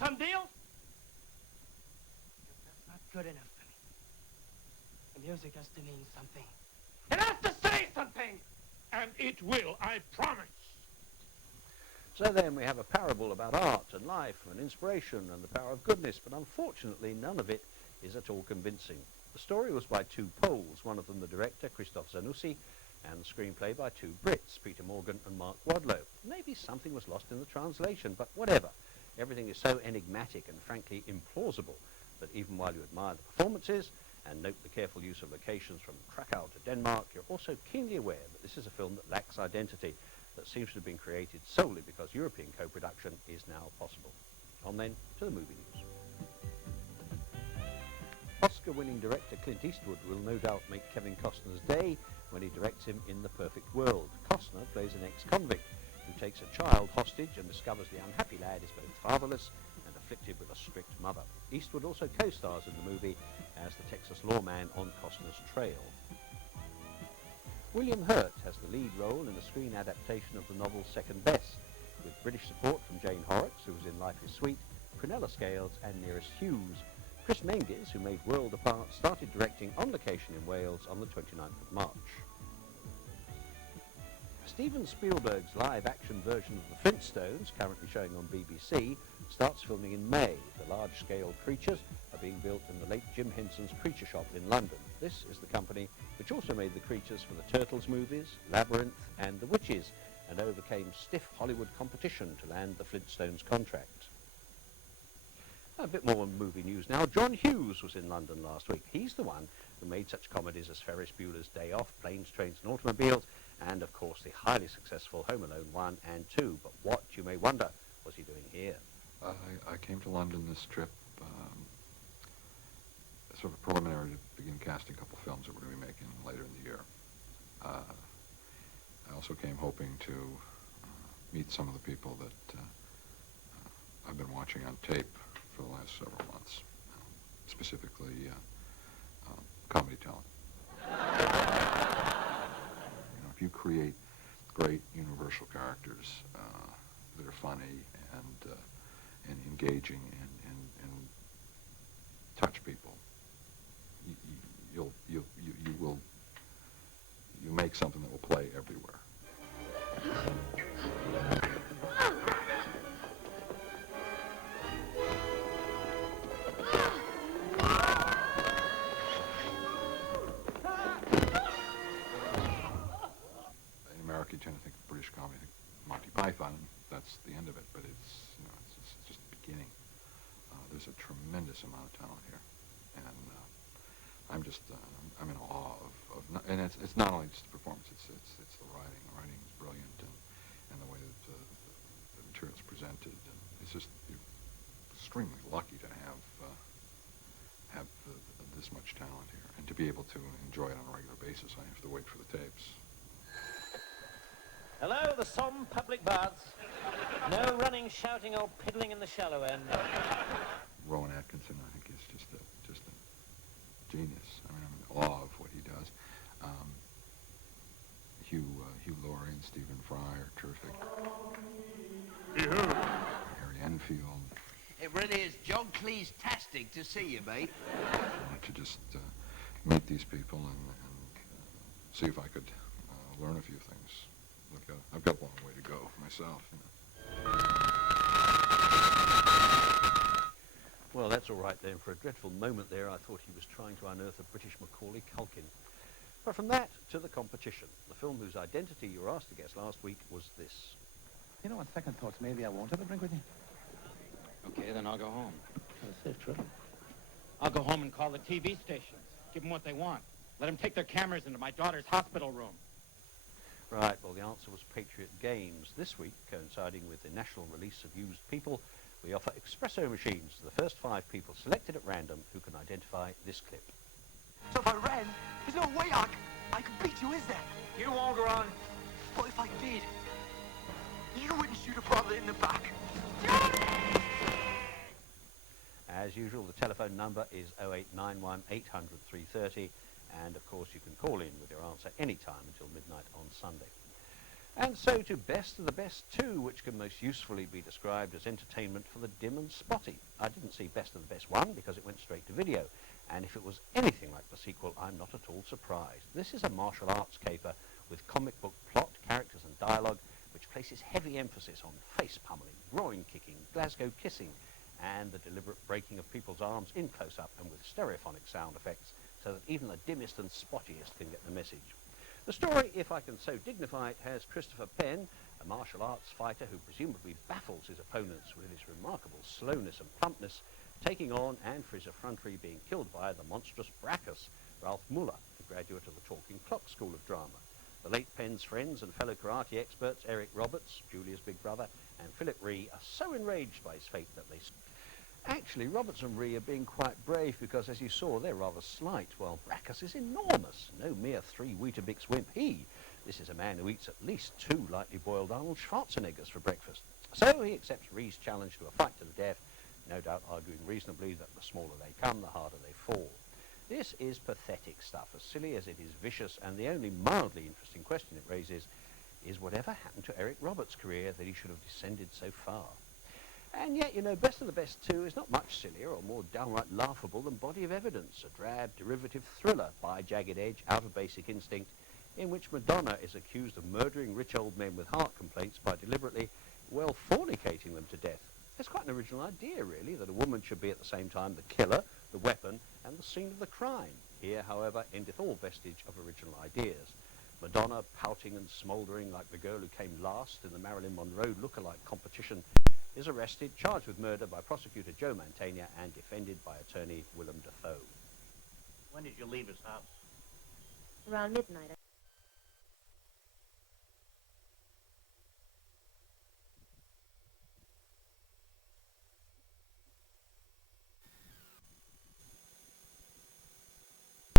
some deal? Because that's not good enough for me. The music has to mean something. It has to say something! And it will, I promise. So then we have a parable about art and life and inspiration and the power of goodness, but unfortunately none of it is at all convincing. The story was by two Poles, one of them the director, Krzysztof Zanussi, and the screenplay by two Brits, Peter Morgan and Mark Wadlow. Maybe something was lost in the translation, but whatever. Everything is so enigmatic and frankly implausible that even while you admire the performances and note the careful use of locations from Krakow to Denmark, you're also keenly aware that this is a film that lacks identity, that seems to have been created solely because European co-production is now possible. On then to the movie news. Oscar-winning director Clint Eastwood will no doubt make Kevin Costner's day when he directs him in The Perfect World. Costner plays an ex-convict who takes a child hostage and discovers the unhappy lad is both fatherless and afflicted with a strict mother. Eastwood also co-stars in the movie as the Texas lawman on Costner's trail. William Hurt has the lead role in the screen adaptation of the novel Second Best, with British support from Jane Horrocks, who was in Life is Sweet, Prunella Scales and Nearest Hughes. Chris Menges, who made World Apart, started directing on location in Wales on the 29th of March. Steven Spielberg's live-action version of The Flintstones, currently showing on BBC, starts filming in May. The large-scale creatures are being built in the late Jim Henson's Creature Shop in London. This is the company which also made the creatures for the Turtles movies, Labyrinth and The Witches, and overcame stiff Hollywood competition to land the Flintstones contract. A bit more movie news now. John Hughes was in London last week. He's the one who made such comedies as Ferris Bueller's Day Off, Planes, Trains and Automobiles, and of course the highly successful Home Alone 1 and 2. But what, you may wonder, was he doing here? I came to London this trip sort of preliminary to begin casting a couple films that we're going to be making later in the year. I also came hoping to meet some of the people that I've been watching on tape for the last several months, specifically comedy talent. If you create great universal characters that are funny and engaging and touch people, you make something that will play everywhere. In America, you tend to think of British comedy, think Monty Python, that's the end of it, but it's just the beginning. There's a tremendous amount of talent here, and I'm in awe of and it's not only just the performance, it's the writing. The writing is brilliant, and the way that the material is presented, and it's just, you're extremely lucky to have this much talent here, and to be able to enjoy it on a regular basis. I have to wait for the tapes. Hello, the Somme public baths. No running, shouting, or piddling in the shallow end. Rowan Atkinson, I think, is just a genius. I mean, I'm in awe of what he does. Hugh Laurie and Stephen Fry are terrific. Harry Enfield. It really is John Cleese-tastic to see you, mate. To just meet these people and see if I could learn a few things. I've got a long way to go myself. Well, that's all right then. For a dreadful moment there, I thought he was trying to unearth a British Macaulay Culkin. But from that to the competition, the film whose identity you were asked to guess last week was this. You know, on second thoughts, maybe I won't have a drink with you. Okay, then I'll go home. Have a safe trip. I'll go home and call the TV stations. Give them what they want. Let them take their cameras into my daughter's hospital room. Right, well, the answer was Patriot Games. This week, coinciding with the national release of Used People, we offer espresso machines to the first 5 people selected at random who can identify this clip. So if I ran, there's no way I could beat you, is there? You won't run. What if I did? You wouldn't shoot a brother in the back. As usual, the telephone number is 0891 800 330, and of course you can call in with your answer any time until midnight on Sunday. And so to Best of the Best 2, which can most usefully be described as entertainment for the dim and spotty. I didn't see Best of the Best 1 because it went straight to video, and if it was anything like the sequel, I'm not at all surprised. This is a martial arts caper with comic book plot, characters and dialogue, which places heavy emphasis on face pummeling, groin kicking, Glasgow kissing, and the deliberate breaking of people's arms in close-up and with stereophonic sound effects, so that even the dimmest and spottiest can get the message. The story, if I can so dignify it, has Christopher Penn, a martial arts fighter who presumably baffles his opponents with his remarkable slowness and plumpness, taking on and for his effrontery being killed by the monstrous Brackus, Ralph Muller, a graduate of the Talking Clock School of Drama. The late Penn's friends and fellow karate experts Eric Roberts, Julia's big brother, and Philip Ree are so enraged by his fate that they... Actually, Roberts and Ree are being quite brave because, as you saw, they're rather slight, while Brackus is enormous. No mere 3 Weetabix wimp This is a man who eats at least 2 lightly boiled Arnold Schwarzeneggers for breakfast. So he accepts Ree's challenge to a fight to the death, no doubt arguing reasonably that the smaller they come, the harder they fall. This is pathetic stuff, as silly as it is vicious, and the only mildly interesting question it raises is whatever happened to Eric Roberts' career that he should have descended so far. And yet, you know, Best of the Best 2 is not much sillier or more downright laughable than Body of Evidence, a drab, derivative thriller by Jagged Edge out of Basic Instinct, in which Madonna is accused of murdering rich old men with heart complaints by deliberately, well, fornicating them to death. It's quite an original idea, really, that a woman should be at the same time the killer, the weapon, and the scene of the crime. Here, however, endeth all vestige of original ideas. Madonna, pouting and smouldering like the girl who came last in the Marilyn Monroe look-alike competition, is arrested, charged with murder by prosecutor Joe Mantegna and defended by attorney Willem Dafoe. When did you leave his house? Around midnight.